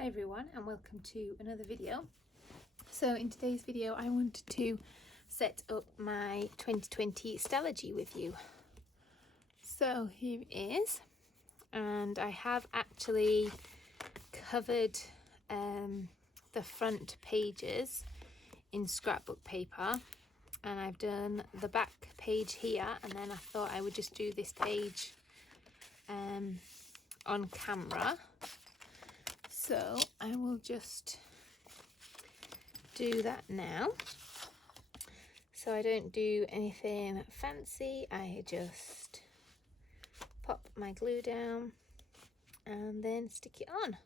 Hi everyone and welcome to another video. So in today's video I wanted to set up my 2020 Stalogy with you. So here it is, and I have actually covered the front pages in scrapbook paper, and I've done the back page here, and then I thought I would just do this page on camera. So I will just do that now. So I don't do anything fancy, I just pop my glue down and then stick it on.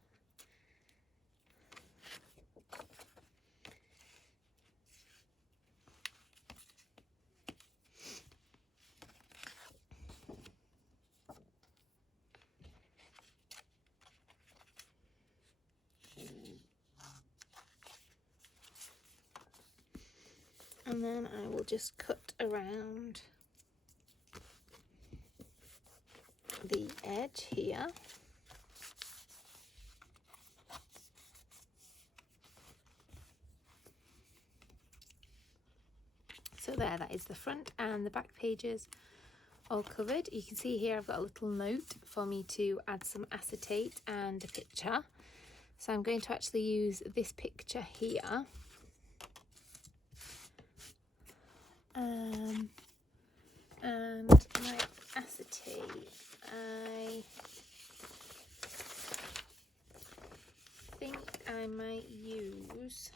And then I will just cut around the edge here. So there, that is the front and the back pages all covered. You can see here I've got a little note for me to add some acetate and a picture. So I'm going to actually use this picture here. And my acetate, I think I might use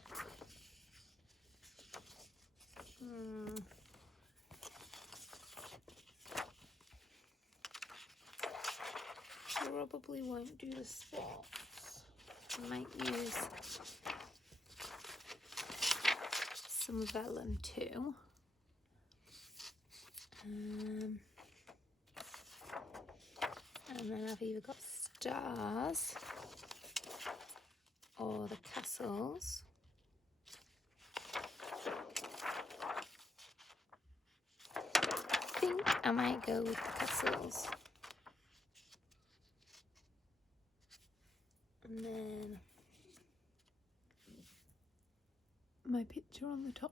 probably won't do the spots. I might use some vellum too. And then I've either got stars or the castles. I think I might go with the castles. And then my picture on the top.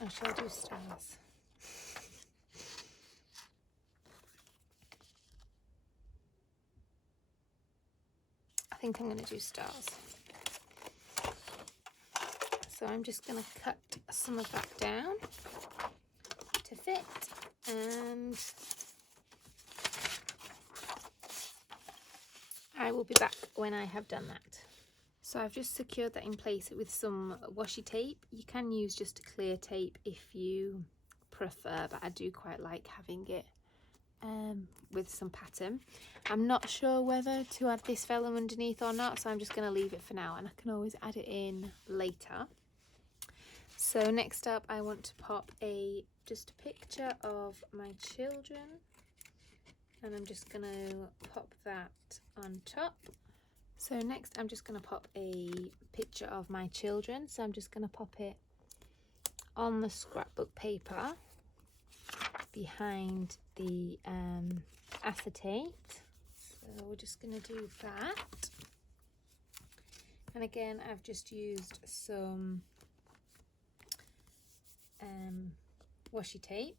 Or shall I do stars? I think I'm going to do stars. So I'm just going to cut some of that down to fit, and I will be back when I have done that. So I've just secured that in place with some washi tape. You can use just a clear tape if you prefer, but I do quite like having it with some pattern. I'm not sure whether to add this vellum underneath or not, so I'm just going to leave it for now, and I can always add it in later. So next up I want to pop just a picture of my children, and I'm just going to pop that on top. So next I'm just going to pop a picture of my children, so I'm just going to pop it on the scrapbook paper behind the acetate. So we're just going to do that, and again I've just used some washi tape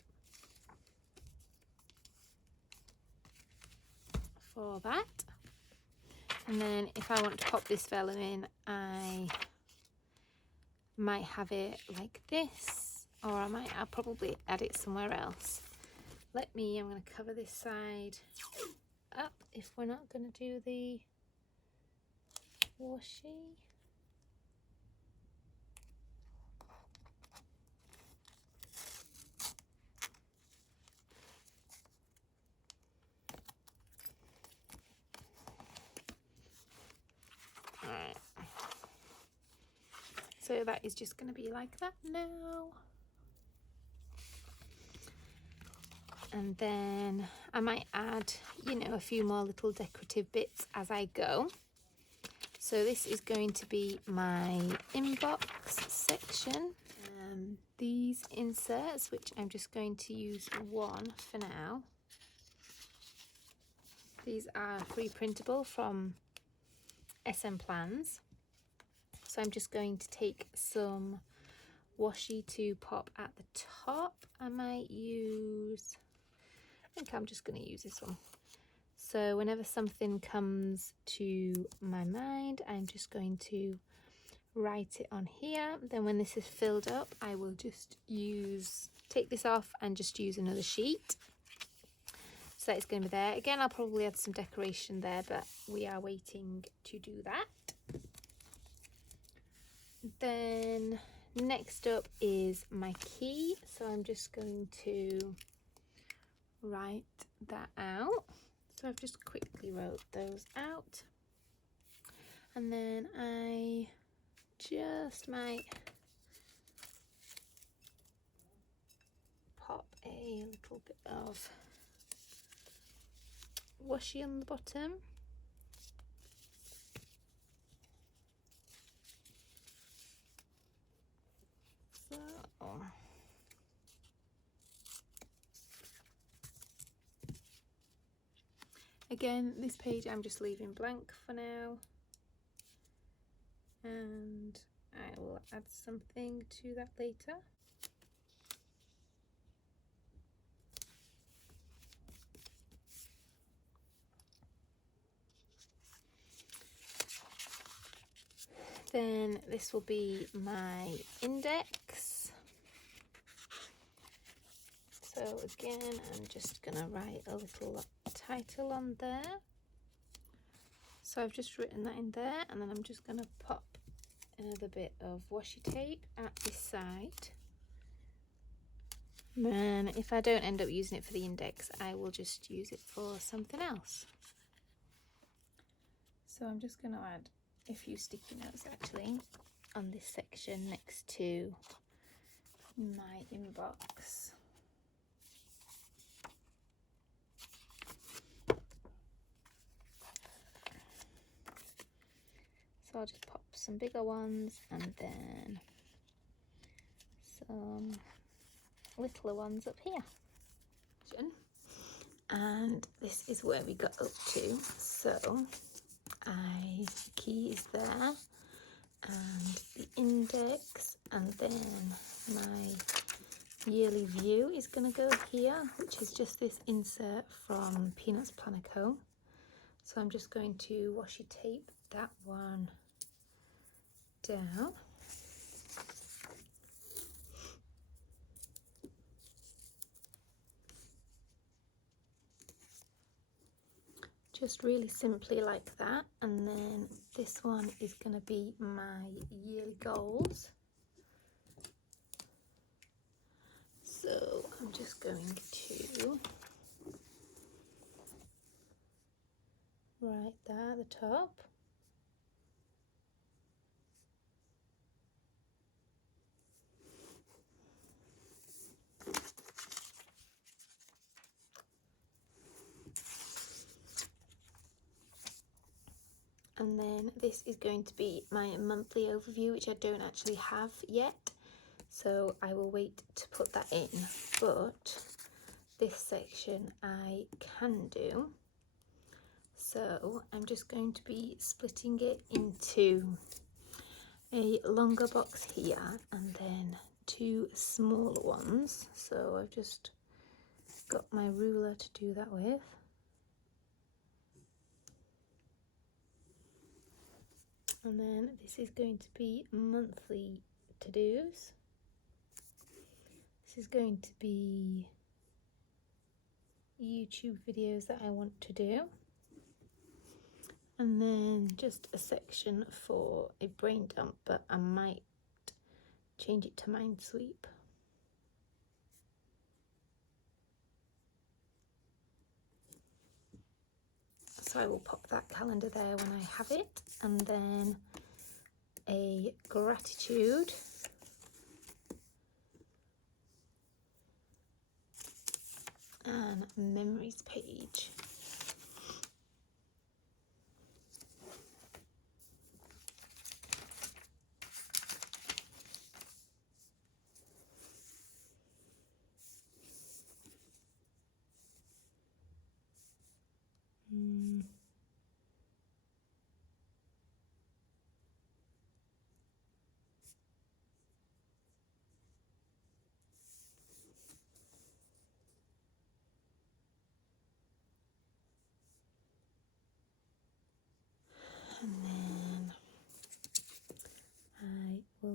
for that. And then if I want to pop this vellum in, I might have it like this, or I'll probably add it somewhere else. I'm going to cover this side up if we're not going to do the washi. Alright. So that is just going to be like that now. And then I might add, a few more little decorative bits as I go. So this is going to be my inbox section. these inserts, which I'm just going to use one for now. These are free printable from SM Plans. So I'm just going to take some washi to pop at the top. I think I'm just going to use this one. So whenever something comes to my mind, I'm just going to write it on here. Then when this is filled up, I will just take this off and just use another sheet. So that is going to be there. Again, I'll probably add some decoration there, but we are waiting to do that. Then next up is my key. So I'm just going to write that out. So I've just quickly wrote those out. And then I just might pop a little bit of washi on the bottom. So again, this page I'm just leaving blank for now, and I will add something to that later. Then this will be my index. So again, I'm just gonna write a little title on there. So I've just written that in there, and then I'm just gonna pop another bit of washi tape at this side. And if I don't end up using it for the index, I will just use it for something else. So I'm just gonna add a few sticky notes actually on this section next to my inbox. So I'll just pop some bigger ones and then some littler ones up here. And this is where we got up to. So key is there, and the index, and then my yearly view is going to go here, which is just this insert from Peanuts Planner Co. So I'm just going to washi tape that one down. Just really simply like that, and then this one is going to be my yearly goals. So I'm just going to write that at the top. And then this is going to be my monthly overview, which I don't actually have yet, so I will wait to put that in, but this section I can do. So I'm just going to be splitting it into a longer box here and then two smaller ones. So I've just got my ruler to do that with. And then this is going to be monthly to-dos. This is going to be YouTube videos that I want to do. And then just a section for a brain dump, but I might change it to Minesweep. So I will pop that calendar there when I have it, and then a gratitude, and memories page.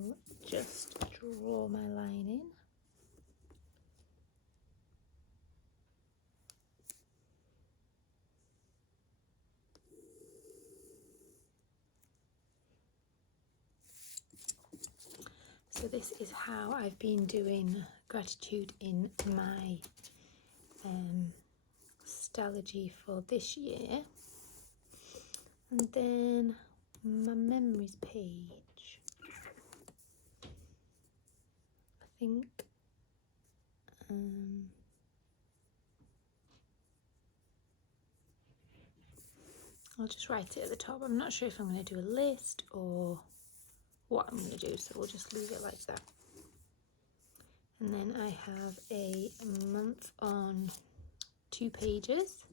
will just draw my line in. So this is how I've been doing gratitude in my Stalogy for this year. And then my memories page, I think I'll just write it at the top. I'm not sure if I'm going to do a list or what I'm going to do, so we'll just leave it like that. And then I have a month on 2 pages,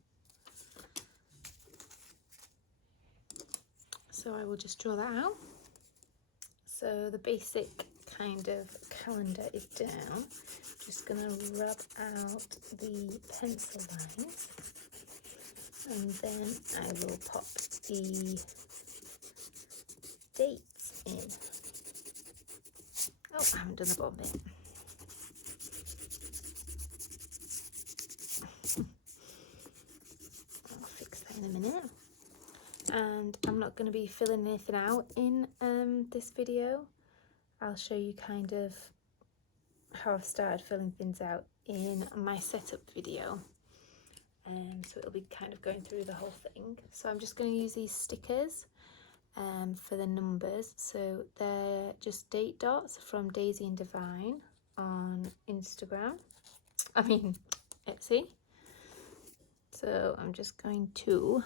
so I will just draw that out. So the basic kind of calendar is down. Just going to rub out the pencil lines, and then I will pop the dates in. Oh, I haven't done the bottom bit. I'll fix that in a minute. And I'm not going to be filling anything out in this video. I'll show you kind of how I've started filling things out in my setup video. So it'll be kind of going through the whole thing. So I'm just going to use these stickers for the numbers. So they're just date dots from Daisy and Divine on Instagram. I mean, Etsy. So I'm just going to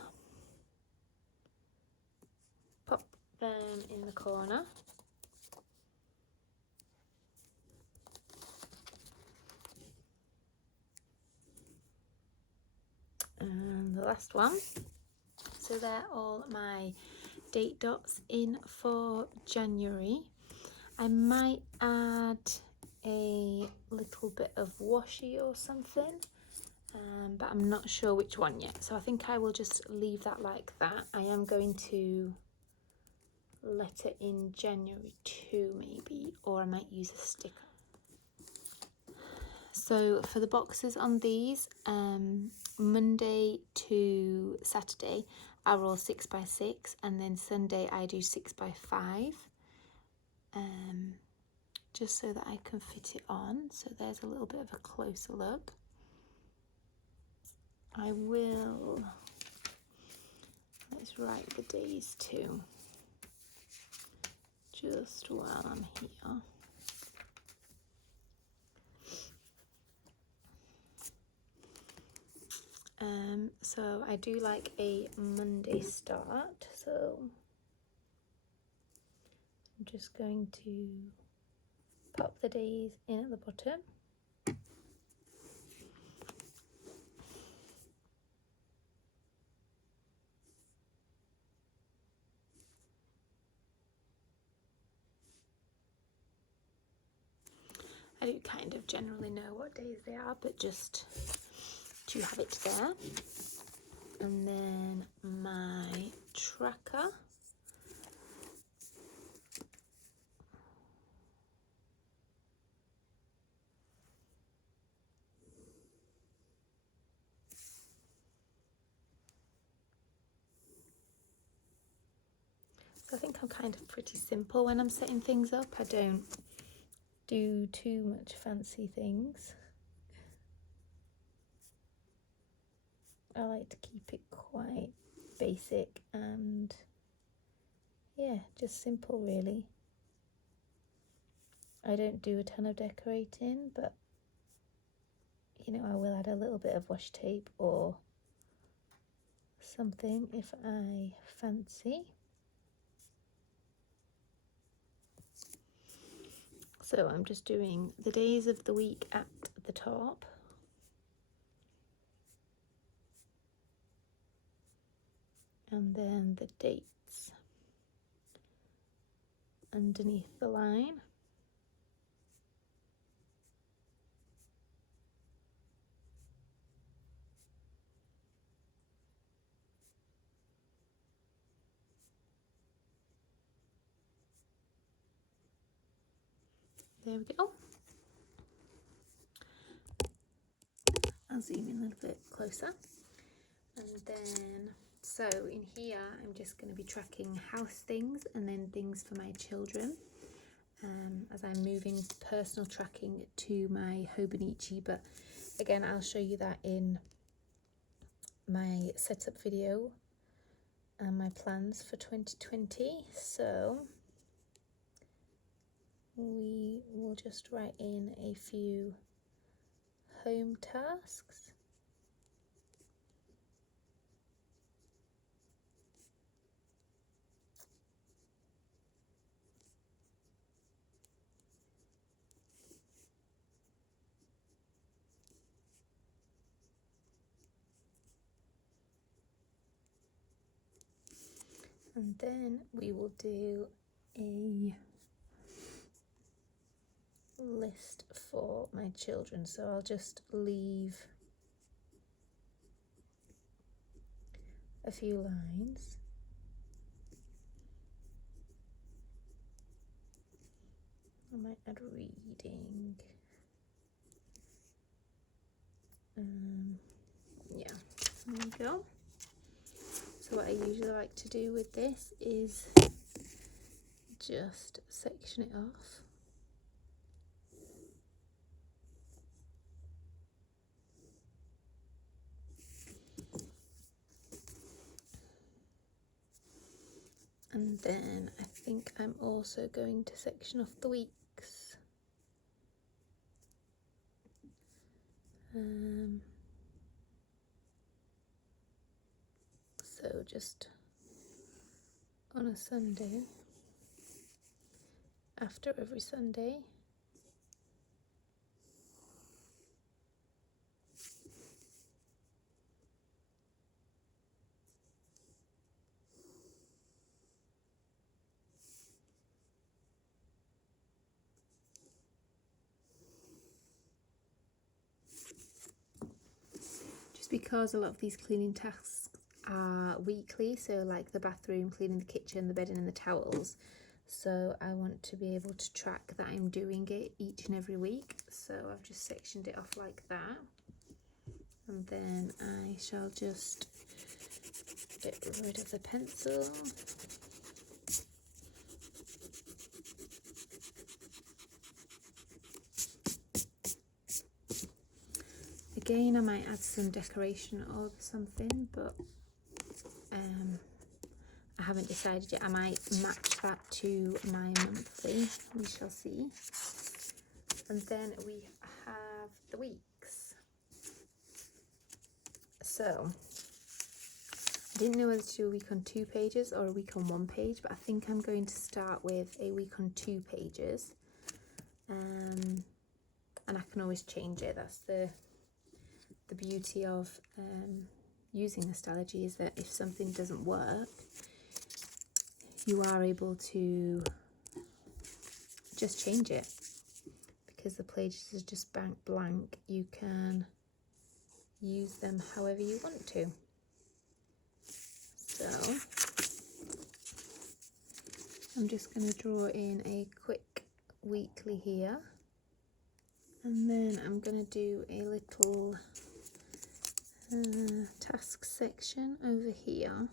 pop them in the corner. And the last one. So they're all my date dots in for January. I might add a little bit of washi or something, but I'm not sure which one yet. So I think I will just leave that like that. I am going to letter in January too, maybe, or I might use a sticker. So for the boxes on these, Monday to Saturday are all 6 by 6, and then Sunday I do 6 by 5, just so that I can fit it on. So there's a little bit of a closer look. I will, let's write the days too, just while I'm here. So I do like a Monday start, so I'm just going to pop the days in at the bottom. I do kind of generally know what days they are, but just to have it there. And then my tracker. So I think I'm kind of pretty simple when I'm setting things up. I don't do too much fancy things. I like to keep it quite basic and yeah, just simple really. I don't do a ton of decorating, but you know, I will add a little bit of washi tape or something if I fancy. So I'm just doing the days of the week at the top. And then the dates underneath the line. There we go. I'll zoom in a little bit closer. And then, so in here, I'm just going to be tracking house things and then things for my children. As I'm moving personal tracking to my Hobonichi, but again, I'll show you that in my setup video and my plans for 2020. So we will just write in a few home tasks. And then we will do a list for my children. So I'll just leave a few lines. I might add reading. Yeah, there we go. So what I usually like to do with this is just section it off. And then I think I'm also going to section off the weeks. So just on a Sunday, after every Sunday, because a lot of these cleaning tasks are weekly, so like the bathroom, cleaning the kitchen, the bedding and the towels, so I want to be able to track that I'm doing it each and every week. So I've just sectioned it off like that, and then I shall just get rid of the pencil. Again, I might add some decoration or something, but I haven't decided yet. I might match that to my monthly, we shall see. And then we have the weeks. So I didn't know whether to do a week on 2 pages or a week on 1 page, but I think I'm going to start with a week on 2 pages. And I can always change it. That's the beauty of using a Stalogy, is that if something doesn't work, you are able to just change it. Because the pages are just blank, you can use them however you want to. So I'm just going to draw in a quick weekly here, and then I'm going to do a little task section over here,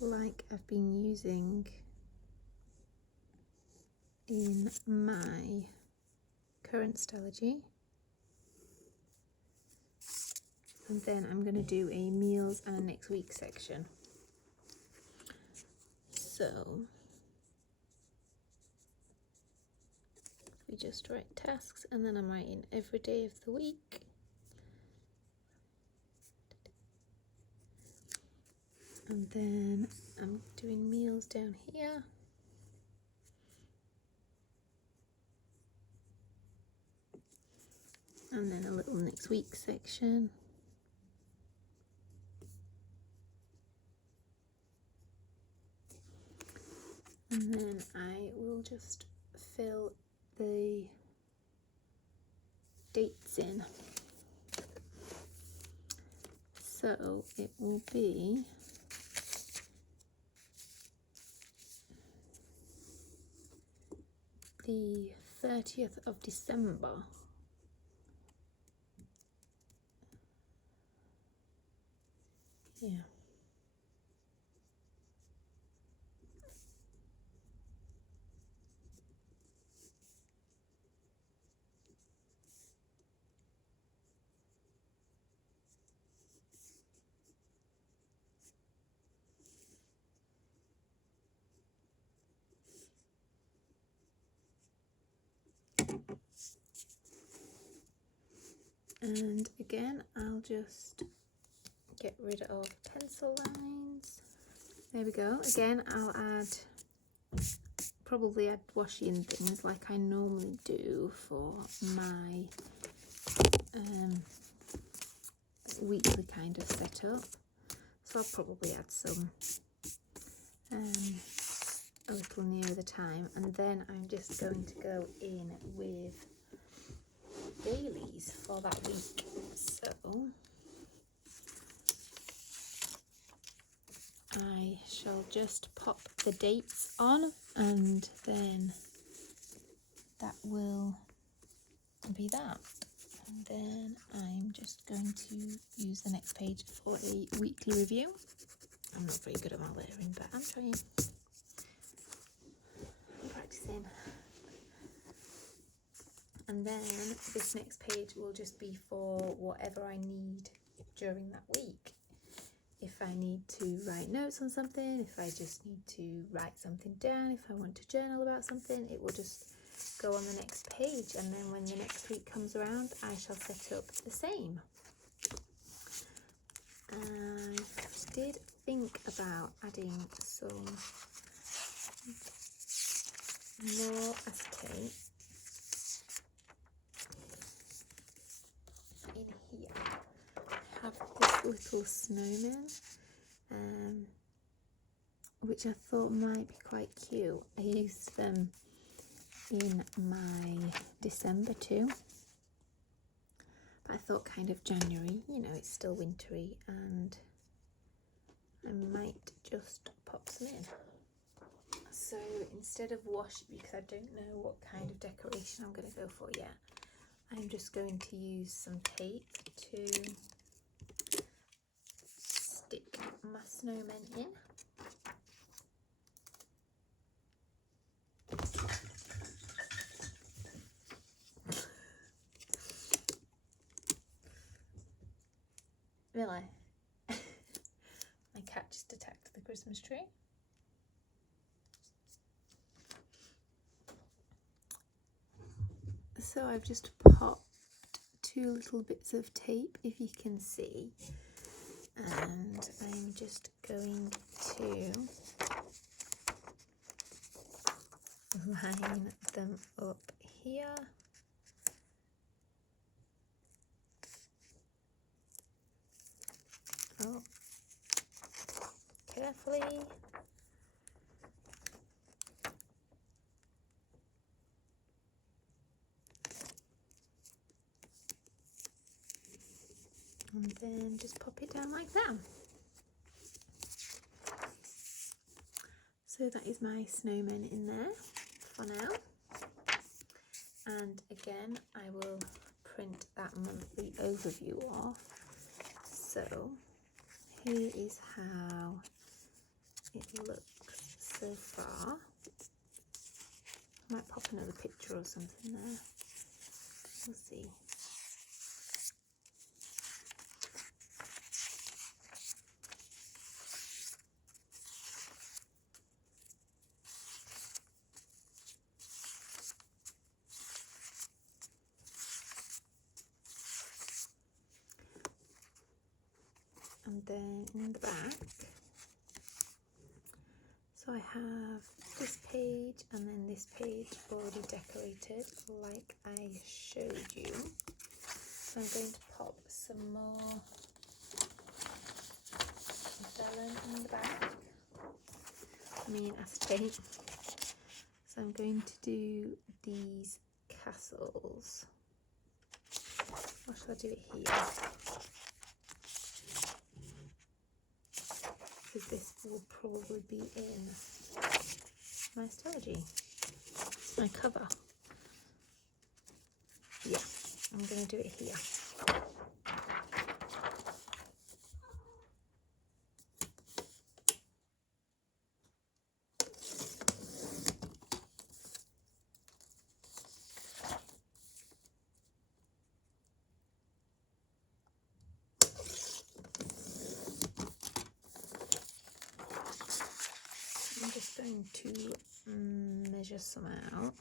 like I've been using in my current Stalogy. And then I'm going to do a meals and a next week section. So we just write tasks, and then I'm writing every day of the week. And then I'm doing meals down here. And then a little next week section. And then I will just fill the dates in. So it will be the 30th of December. Yeah. And again, I'll just get rid of pencil lines. There we go. Again, I'll probably add washi and things like I normally do for my weekly kind of setup. So I'll probably add some a little nearer the time, and then I'm just going to go in with dailies for that week. So I shall just pop the dates on, and then that will be that. And then I'm just going to use the next page for a weekly review. I'm not very good at my layering, but I'm trying. I'm practicing. And then this next page will just be for whatever I need during that week. If I need to write notes on something, if I just need to write something down, if I want to journal about something, it will just go on the next page. And then when the next week comes around, I shall set up the same. I did think about adding some more acetate in here. I have this little snowman, which I thought might be quite cute. I used them in my December too, but I thought kind of January, you know, it's still wintry, and I might just pop some in. So instead of washi, because I don't know what kind of decoration I'm going to go for yet, I'm just going to use some tape to stick my snowmen in. Really? My cat just attacked the Christmas tree. So I've just popped 2 little bits of tape, if you can see, and I'm just going to line them up here. Oh, carefully. And then just pop it down like that. So that is my snowman in there for now. And again, I will print that monthly overview off. So here is how it looks so far. I might pop another picture or something there. We'll see. And then in the back, so I have this page and then this page already decorated like I showed you. So I'm going to pop some more vellum in the back, acetate. So I'm going to do these castles. Or shall I do it here? Because this will probably be in my Stalogy. my cover. Yeah, I'm going to do it here. I'm just going to measure some out.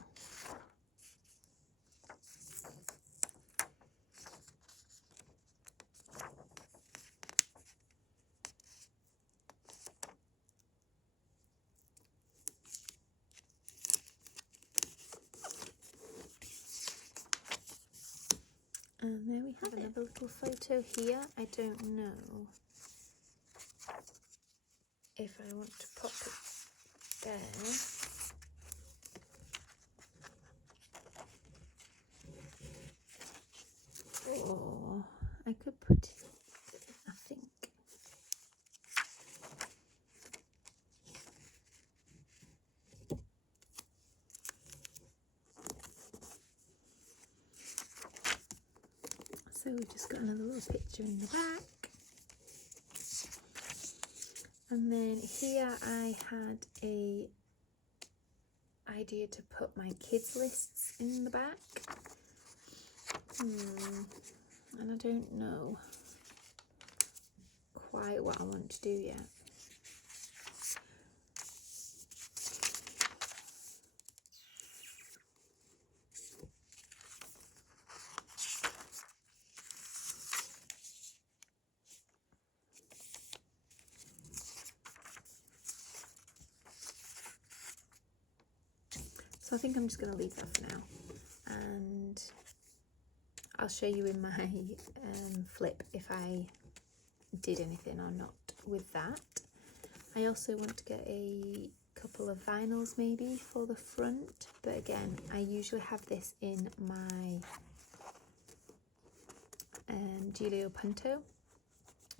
And there we have another little photo here. I don't know if I want to pop it there. Or I could put it, I think. So we've just got another little picture in the back. And then here I had a idea to put my kids lists in the back. And I don't know quite what I want to do yet. So I think I'm just going to leave that for now, and I'll show you in my flip if I did anything or not with that. I also want to get a couple of vinyls maybe for the front, but again, I usually have this in my Giulio Punto,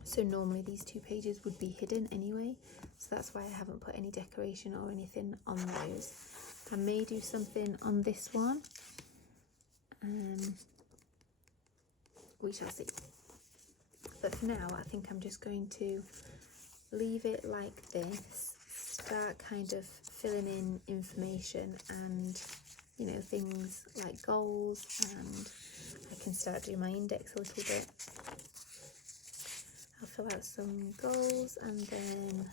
so normally these 2 pages would be hidden anyway, so that's why I haven't put any decoration or anything on those. I may do something on this one, we shall see. But for now, I think I'm just going to leave it like this, start kind of filling in information and, you know, things like goals, and I can start doing my index a little bit. I'll fill out some goals and then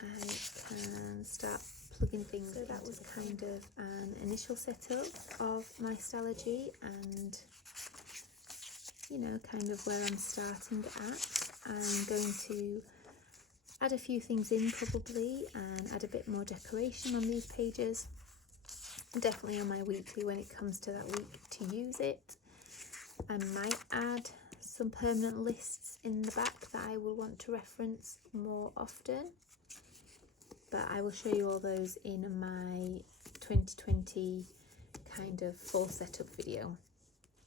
I can start plugging things. So that was kind of an initial setup of my Stalogy, and you know, kind of where I'm starting at. I'm going to add a few things in probably and add a bit more decoration on these pages, definitely on my weekly when it comes to that week to use it. I might add some permanent lists in the back that I will want to reference more often, but I will show you all those in my 2020 kind of full setup video,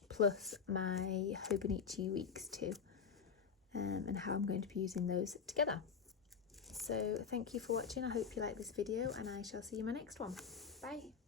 plus my Hobonichi weeks too, and how I'm going to be using those together. So thank you for watching. I hope you like this video, and I shall see you in my next one. Bye.